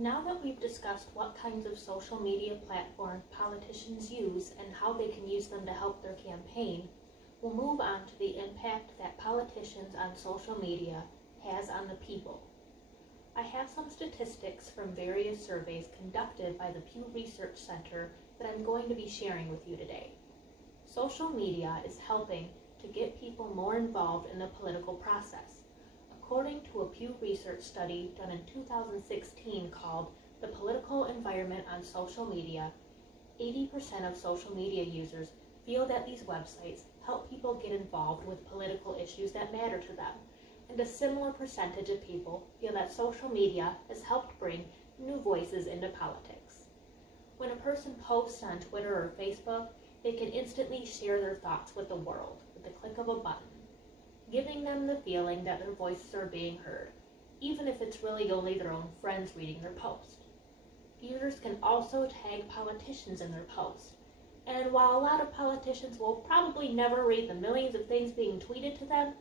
Now that we've discussed what kinds of social media platforms politicians use and how they can use them to help their campaign, we'll move on to the impact that politicians on social media has on the people. I have some statistics from various surveys conducted by the Pew Research Center that I'm going to be sharing with you today. Social media is helping to get people more involved in the political process. According to a Pew Research study done in 2016 called The Political Environment on Social Media, 80% of social media users feel that these websites help people get involved with political issues that matter to them, and a similar percentage of people feel that social media has helped bring new voices into politics. When a person posts on Twitter or Facebook, they can instantly share their thoughts with the world with the click of a button, giving them the feeling that their voices are being heard, even if it's really only their own friends reading their post. Users can also tag politicians in their posts, and while a lot of politicians will probably never read the millions of things being tweeted to them,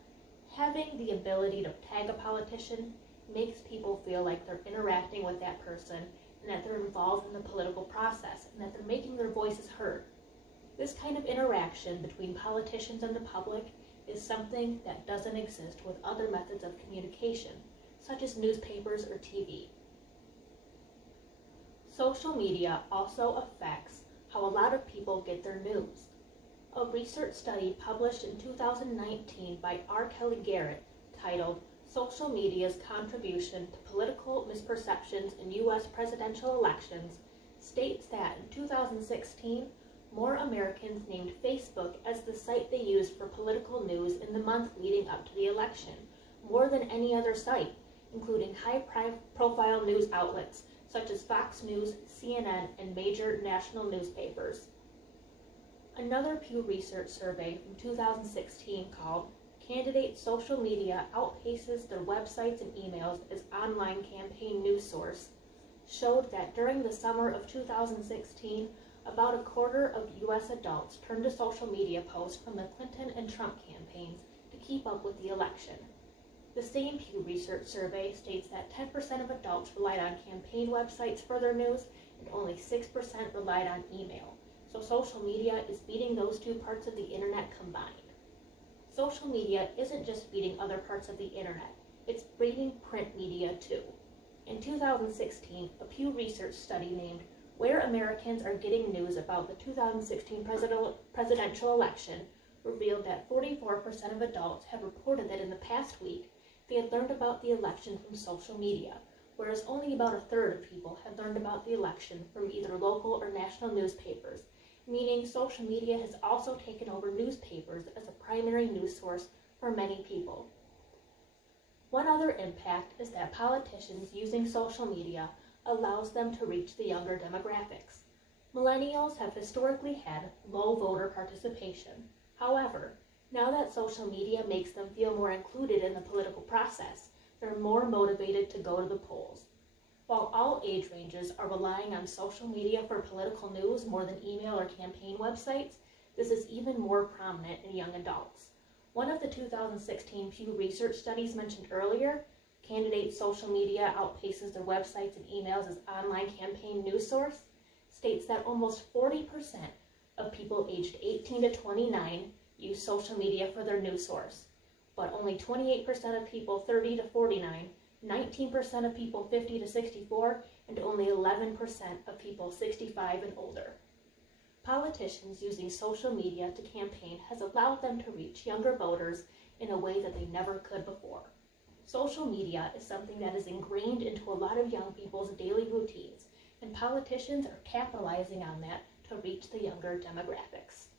having the ability to tag a politician makes people feel like they're interacting with that person and that they're involved in the political process and that they're making their voices heard. This kind of interaction between politicians and the public is something that doesn't exist with other methods of communication, such as newspapers or TV. Social media also affects how a lot of people get their news. A research study published in 2019 by R. Kelly Garrett, titled Social Media's Contribution to Political Misperceptions in U.S. Presidential Elections, states that in 2016, more Americans named Facebook as the site they used for political news in the month leading up to the election, more than any other site, including high-profile news outlets such as Fox News, CNN, and major national newspapers. Another Pew Research survey from 2016 called Candidate Social Media Outpaces Their Websites and Emails as Online Campaign News Source showed that during the summer of 2016, about a quarter of U.S. adults turned to social media posts from the Clinton and Trump campaigns to keep up with the election. The same Pew Research survey states that 10% of adults relied on campaign websites for their news and only 6% relied on email. So social media is beating those two parts of the internet combined. Social media isn't just beating other parts of the internet, it's beating print media too. In 2016, a Pew Research study named Where Americans Are Getting News About the 2016 Presidential Election revealed that 44% of adults have reported that in the past week they had learned about the election from social media, whereas only about a third of people had learned about the election from either local or national newspapers, meaning social media has also taken over newspapers as a primary news source for many people. One other impact is that politicians using social media allows them to reach the younger demographics. Millennials have historically had low voter participation. However, now that social media makes them feel more included in the political process, they're more motivated to go to the polls. While all age ranges are relying on social media for political news more than email or campaign websites, this is even more prominent in young adults. One of the 2016 Pew Research studies mentioned earlier, Candidate Social Media Outpaces Their Websites and Emails as Online Campaign News Source, states that almost 40% of people aged 18 to 29 use social media for their news source, but only 28% of people 30 to 49, 19% of people 50 to 64, and only 11% of people 65 and older. Politicians using social media to campaign has allowed them to reach younger voters in a way that they never could before. Social media is something that is ingrained into a lot of young people's daily routines, and politicians are capitalizing on that to reach the younger demographics.